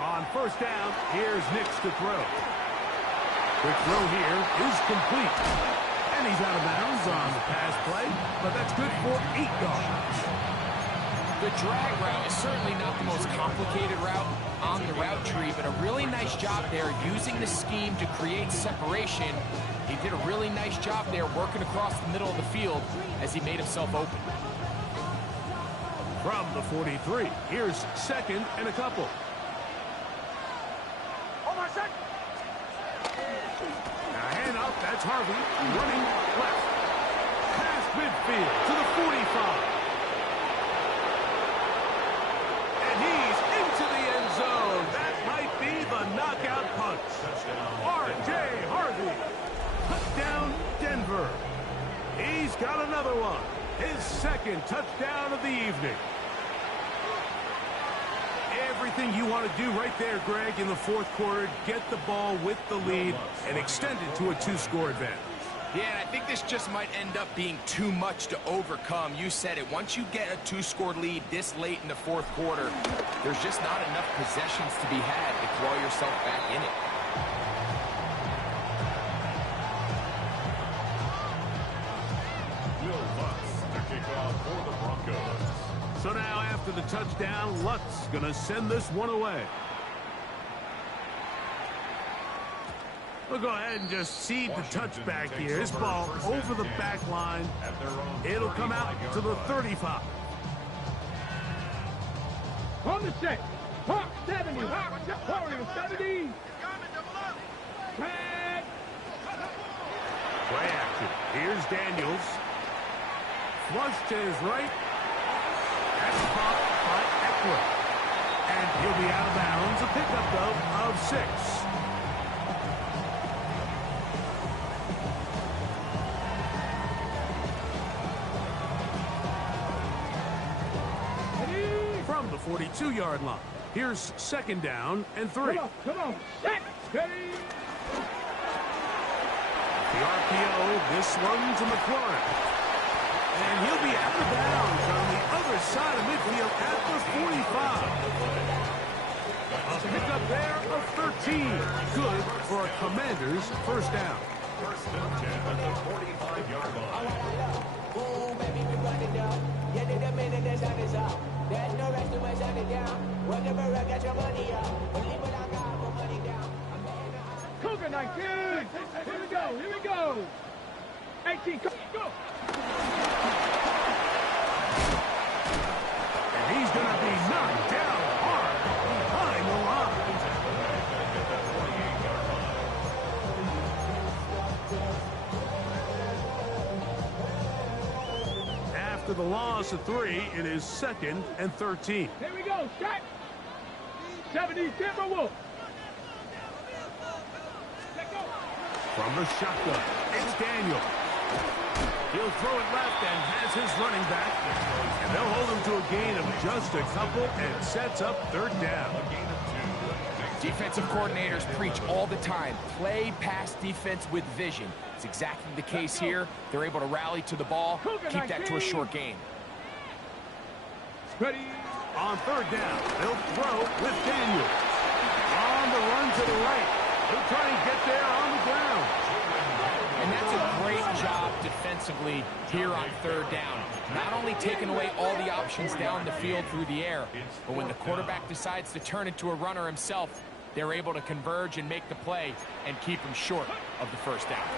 On first down, here's Nix to throw. Quick throw here is complete. And he's out of bounds on the pass play, but that's good for 8 yards. The drag route is certainly not the most complicated route on the route tree, but a really nice job there using the scheme to create separation. He did a really nice job there working across the middle of the field as he made himself open. From the 43, here's second and a couple. Now hand up, that's Harvey, running left. Past midfield to the 45. And he's into the end zone. That might be the knockout punch. R.J. Harvey. Touchdown, Denver. He's got another one. His second touchdown of the evening. Everything you want to do right there, Greg, in the fourth quarter. Get the ball with the lead and extend it to a 2-score advantage. Yeah, and I think this just might end up being too much to overcome. You said it. Once you get a 2-score lead this late in the fourth quarter, there's just not enough possessions to be had to claw yourself back in it. So now after the touchdown, Luck's going to send this one away. We'll go ahead and just seed the touchback here. This ball over the back line. It'll come out to the 35. On the set. Hawk 70. Warrior 70. Red. Play action. Here's Daniels. Flush to his right. That's caught by Eckler. And he'll be out of bounds. A pickup, though, of 6. From the 42-yard line. Here's 2nd down and 3. Come on. Set. Ready. The RPO, this one to McLaurin. And he'll be out of bounds on the other side of midfield at the 45. A pickup there of 13. Good for a Commander's 1st down. First and 10 at the 45-yard line. Boom, baby, we run it down. Yeah, the minute the sun is up. There's no rest to my shut it down. Whatever I got your money up. Believe what I got, put money down. Cougar 19. Here we go. Here we go. 18. Go. And he's going to be knocked down hard behind the line. After the loss of 3, it is 2nd and 13. Here we go. Shot. 70 Timberwolves. From the shotgun, it's Daniel. He'll throw it left and has his running back. And they'll hold him to a gain of just a couple and sets up 3rd down. Defensive coordinators preach all the time, play pass defense with vision. It's exactly the case here. They're able to rally to the ball, keep that to a short gain. Ready. On 3rd down, they'll throw with Daniel. On the run to the right. He'll try and get there on the ground. And that's a great job defensively here on 3rd down. Not only taking away all the options down the field through the air, but when the quarterback decides to turn into a runner himself, they're able to converge and make the play and keep him short of the 1st down.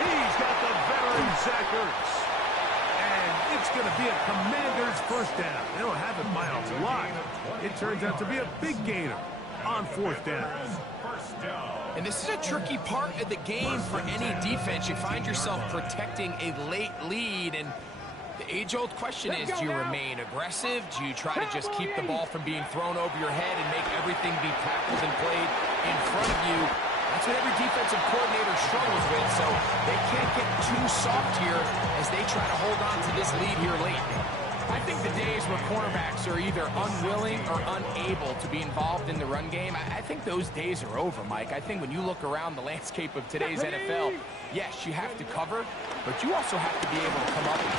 He's got the veteran Zach Ertz. And it's going to be a Commander's 1st down. They'll have it by a lot. It turns out to be a big gainer on 4th down. And this is a tricky part of the game for any defense. You find yourself protecting a late lead, and the age-old question is, do you remain aggressive? Do you try to just keep the ball from being thrown over your head and make everything be tackled and played in front of you? That's what every defensive coordinator struggles with, so they can't get too soft here as they try to hold on to this lead here late. I think the days where cornerbacks are either unwilling or unable to be involved in the run game, I think those days are over, Mike. I think when you look around the landscape of today's NFL, yes, you have to cover, but you also have to be able to come up and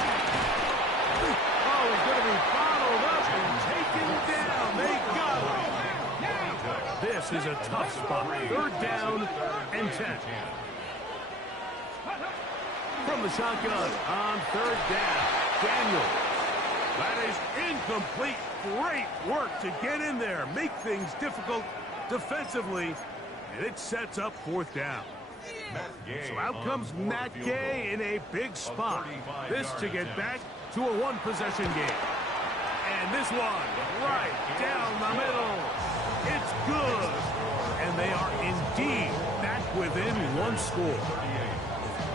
Oh, he's going to be followed up and taken down. They got him. This is a tough spot. 3rd down and 10. From the shotgun on 3rd down, Daniel. That is incomplete. Great work to get in there, make things difficult defensively, and it sets up 4th down. So out comes Matt Gay in a big spot. This to get back to a 1-possession game. And this one right down the middle. It's good. And they are indeed back within 1 score.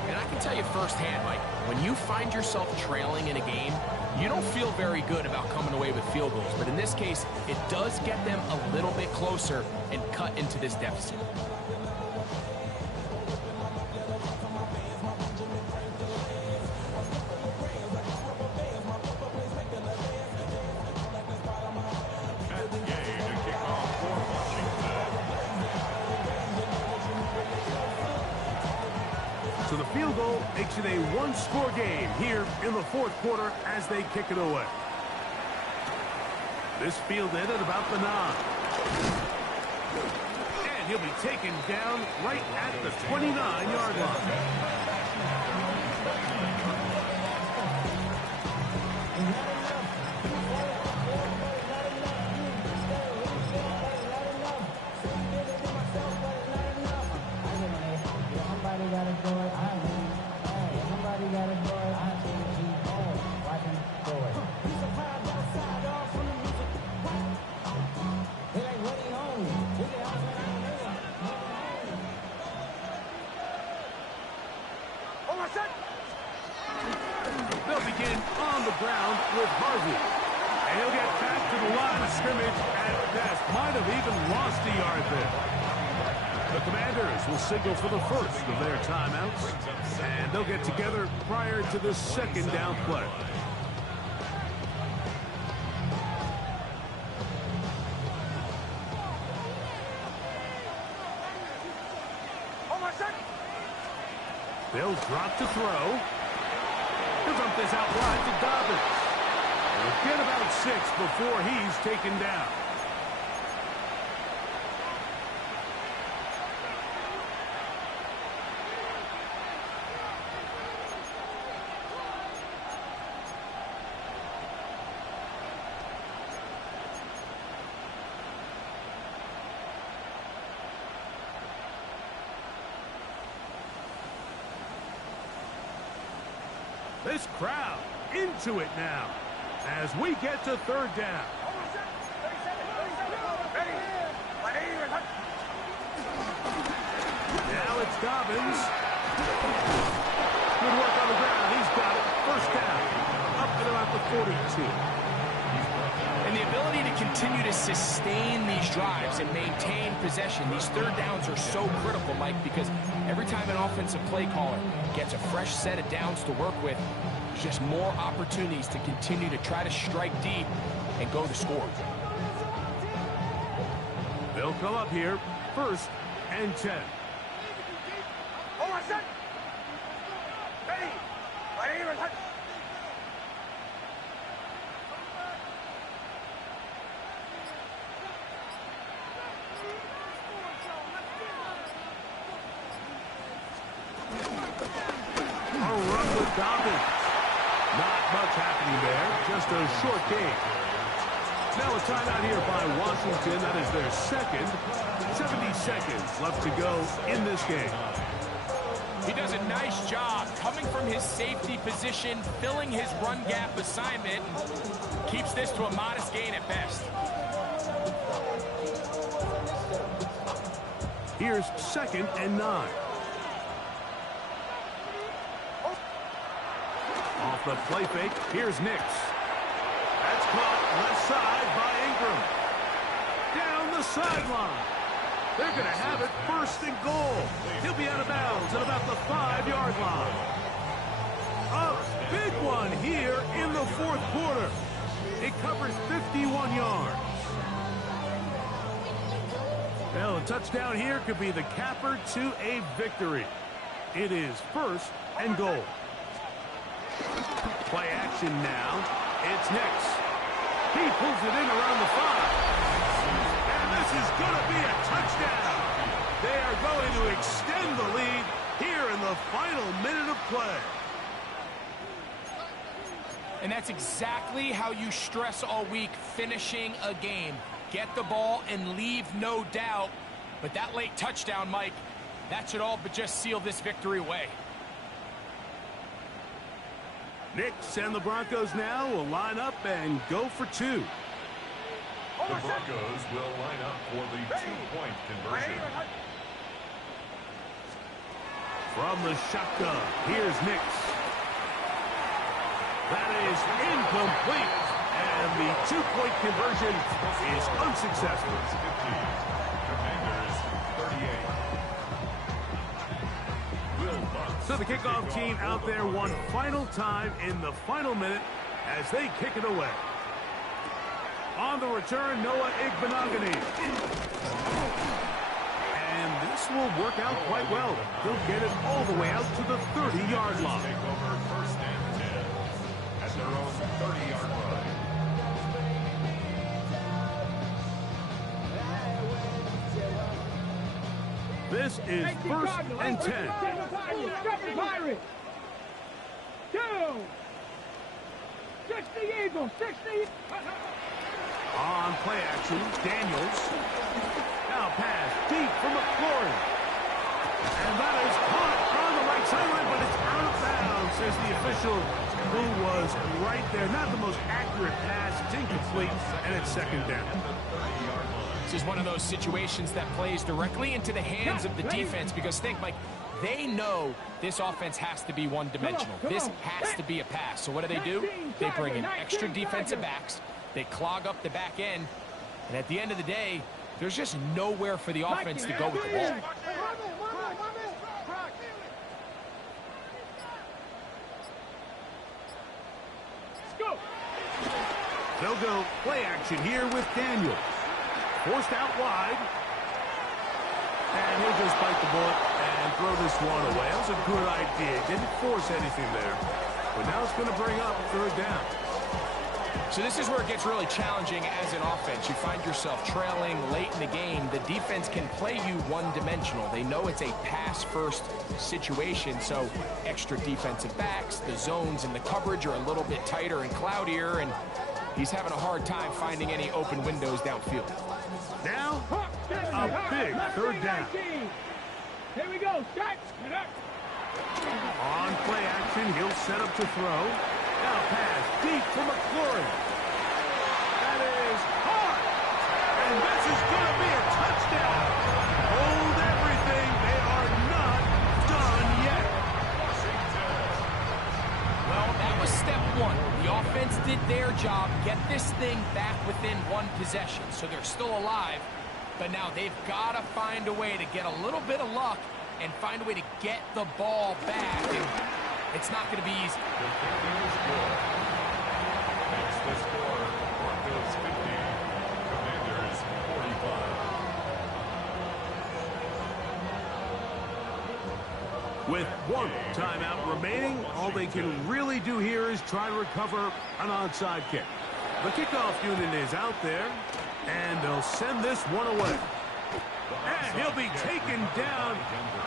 And I can tell you firsthand, Mike, when you find yourself trailing in a game, you don't feel very good about coming away with field goals. But in this case, it does get them a little bit closer and cut into this deficit. So the field goal makes it a 1-score game here in the 4th quarter as they kick it away. This field ended about the 9. And he'll be taken down right at the 29-yard line. They'll begin on the ground with Harvey. And he'll get back to the line of scrimmage at best. Might have even lost a yard there. The Commanders will signal for the first of their timeouts. And they'll get together prior to the second down play. They'll drop to throw. He'll dump this out wide to Dobbins. He'll get about 6 before he's taken down. This crowd into it now as we get to third down. Now it's Dobbins. Good work on the ground. He's got it. First down. Up to about the 42. And the ability to continue to sustain these drives and maintain possession, these third downs are so critical, Mike, because every time an offensive play caller gets a fresh set of downs to work with, there's just more opportunities to continue to try to strike deep and go to score. They'll come up here, 1st and 10. Dobbins. Not much happening there. Just a short game. Now a timeout here by Washington. That is their second. 70 seconds left to go in this game. He does a nice job coming from his safety position, filling his run gap assignment, and keeps this to a modest gain at best. Here's 2nd and 9. Off the play fake, here's Nix. That's caught left side by Ingram. Down the sideline. They're going to have it 1st and goal. He'll be out of bounds at about the 5-yard line. A big one here in the 4th quarter. It covers 51 yards. Well, a touchdown here could be the capper to a victory. It is 1st and goal. Play action now. It's Nix. He pulls it in around the 5. And this is going to be a touchdown. They are going to extend the lead here in the final minute of play. And that's exactly how you stress all week, finishing a game. Get the ball and leave no doubt. But that late touchdown, Mike, that should all but just seal this victory away. Nix and the Broncos now will line up and go for 2. The Broncos will line up for the 2-point conversion. From the shotgun, here's Nix. That is incomplete. And the 2-point conversion is unsuccessful. So the kickoff team out there one final time in the final minute as they kick it away. On the return, Noah Igbenogany. And this will work out quite well. He'll get it all the way out to the 30-yard line. Take over 1st and 10 at their own 30-yard line. This is first and 10. Pirates. 2. 60 Eagles. 60. On play action, Daniels. Now pass deep for McLaurin. And that is caught on the right sideline, but it's out of bounds, says the official, who was right there. Not the most accurate pass. It's incomplete, and it's second down. This is one of those situations that plays directly into the hands of the defense because think, Mike, they know this offense has to be one-dimensional. This has to be a pass. So what do? They bring in extra defensive backs. They clog up the back end. And at the end of the day, there's just nowhere for the offense to go with the ball. They'll go play action here with Daniels. Forced out wide. And he'll just bite the bullet and throw this one away. That was a good idea. Didn't force anything there. But now it's going to bring up third down. So this is where it gets really challenging as an offense. You find yourself trailing late in the game. The defense can play you one-dimensional. They know it's a pass-first situation, so extra defensive backs, the zones and the coverage are a little bit tighter and cloudier, and he's having a hard time finding any open windows downfield. Now, a big third down. Here we go. Start. On play action, he'll set up to throw. Now pass deep for McLaurin. That is hard. And this is going to be a touchdown. Hold everything. They are not done yet. Well, that was step one. The offense did their job, get this thing back within one possession. So they're still alive. But now they've got to find a way to get a little bit of luck and find a way to get the ball back. And it's not going to be easy. Makes the score Broncos 50, Commanders 45. With one timeout remaining, all they can really do here is try to recover an onside kick. The kickoff unit is out there, and they'll send this one away. And he'll be taken down.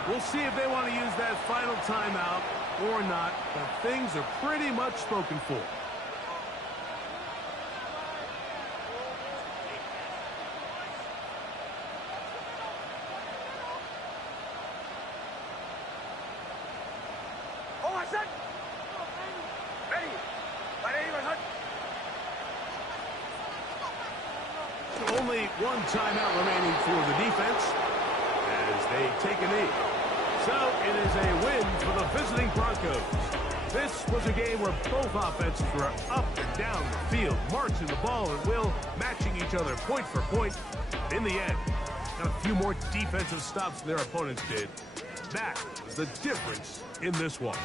We'll see if they want to use that final timeout or not, but things are pretty much spoken for. Only one timeout remaining for the defense as they take a knee. So it is a win for the visiting Broncos. This was a game where both offenses were up and down the field, marching the ball at will, matching each other point for point. In the end, got a few more defensive stops than their opponents did. That was the difference in this one.